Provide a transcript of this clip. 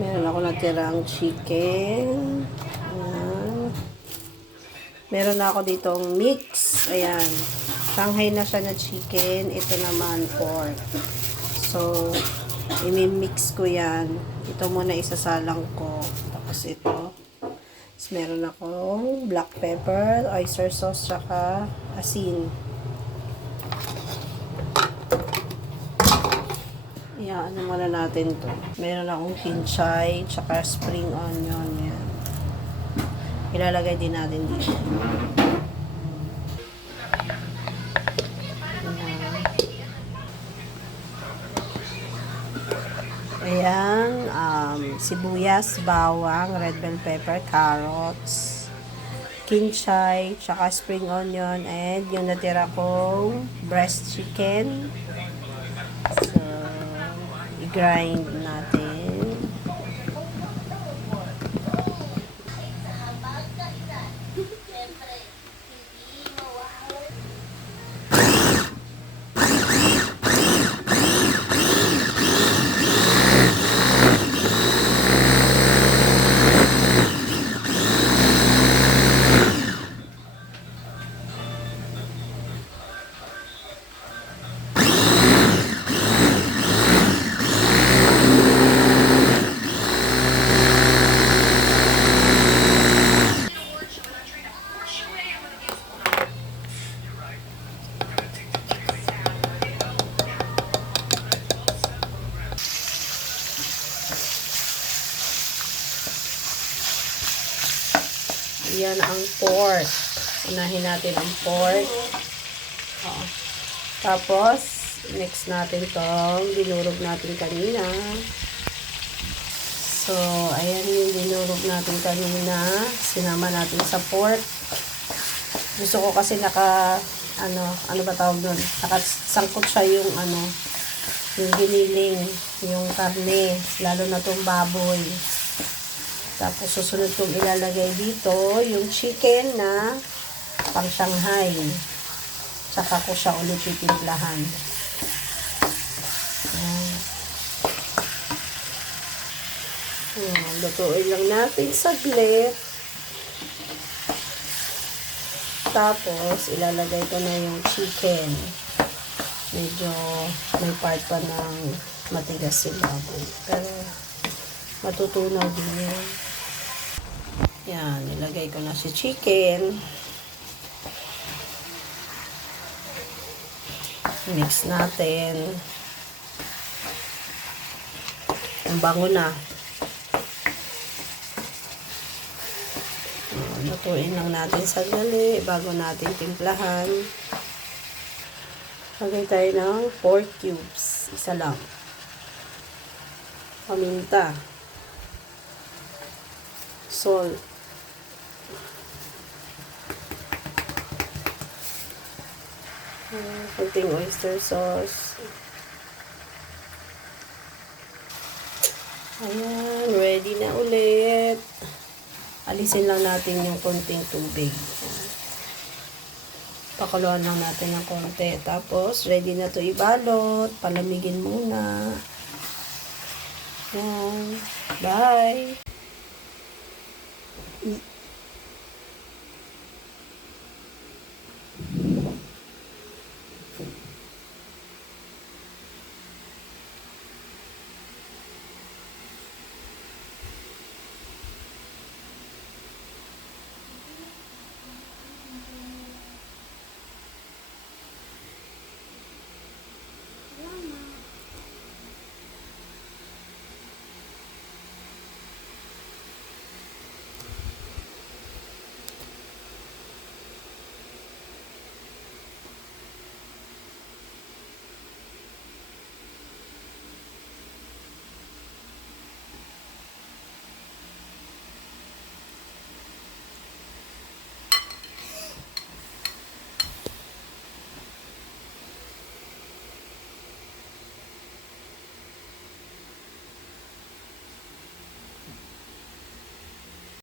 Meron ako natirang chicken. Ayan. Meron na ako ditong mix. Ayan. Shanghai na siya na chicken. Ito naman pork. So, i-mix ko yan. Ito muna isasalang ko. Tapos ito. Tapos meron akong black pepper, oyster sauce, tsaka asin. Ayan, ano muna natin to. Meron akong kinchay, tsaka spring onion. Yan. Ilalagay din natin dito. Ayan, sibuyas, bawang, red bell pepper, carrots, kinchay, tsaka spring onion, and yung natira kong breast chicken. So, i-grind natin. Yan ang pork. Unahin natin ang pork. Oo. Tapos, mix natin tong dinurog natin kanina. So, ayan yung dinurog natin kanina. Sinama natin sa pork. Gusto ko kasi ano ba tawag doon? Nakasangkot siya yung yung giniling, yung karne, lalo na tong baboy. Tapos, susunod kong ilalagay dito yung chicken na pang Shanghai. Tsaka ko siya ulit titimplahan. Lutuin lang natin saglit. Tapos, ilalagay ko na yung chicken. Medyo may part pa ng matigas si baboy. Pero, matutunaw din yan. Yan, nilagay ko na si chicken. Mix natin. Ang bango na. Lutuin lang natin saglit bago natin timplahan. Lagay tayo ng 4 cubes. Isa lang. Paminta. Salt. Konting oyster sauce. Ayan, ready na ulit. Alisin lang natin yung konting tubig. Pakuluan lang natin ng konti. Tapos, ready na to ibalot. Palamigin muna. Ayan. Bye!